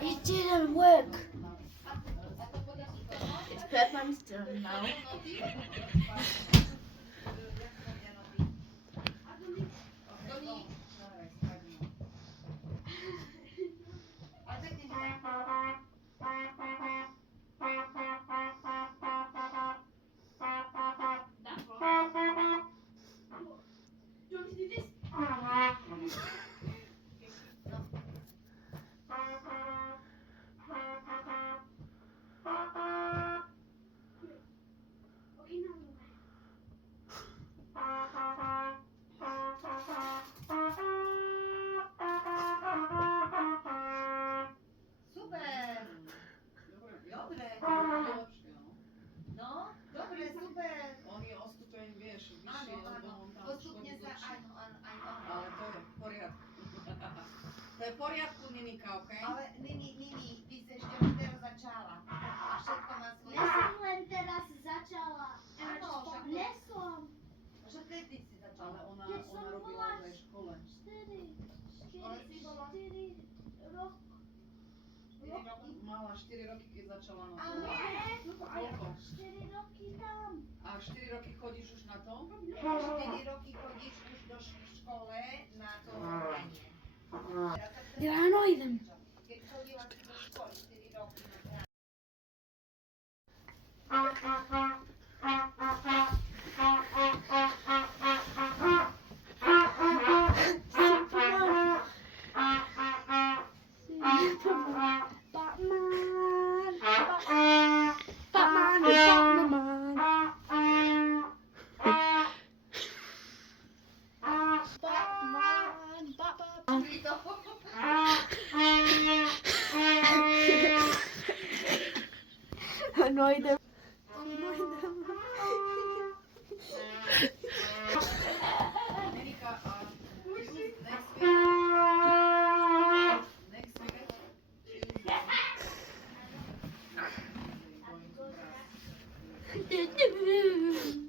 It didn't work. It's Peppa's turn now. Super! Dobre. Lepšie, no. No, dobre, super. On je o stupeň, vieš, vyšší, Áno, lebo áno. on tam Postupne chodí sa, dlhšie. áno, áno, áno. Ale to je v poriadku. To je v poriadku, Ninika, okej? Ale Nini, ty si ešte len teraz začala. A všetko má svoje... Ja som len teraz začala. Áno, však to... Nesom. Že kedy si Ale začala? ona Keď som robila bola v škole. škole si bola? 4 roky. 4 roky? Mala 4 roky, keď začala na Áno. tom. Koľko? 4 roky tam. A 4 roky chodíš už na tom? 4 roky chodíš už do škole na to hranie. Ja no idem. Keď chodila si do školy 4 roky na hranie. No idem. Ninika, next week, Tuesday, going to Brazil.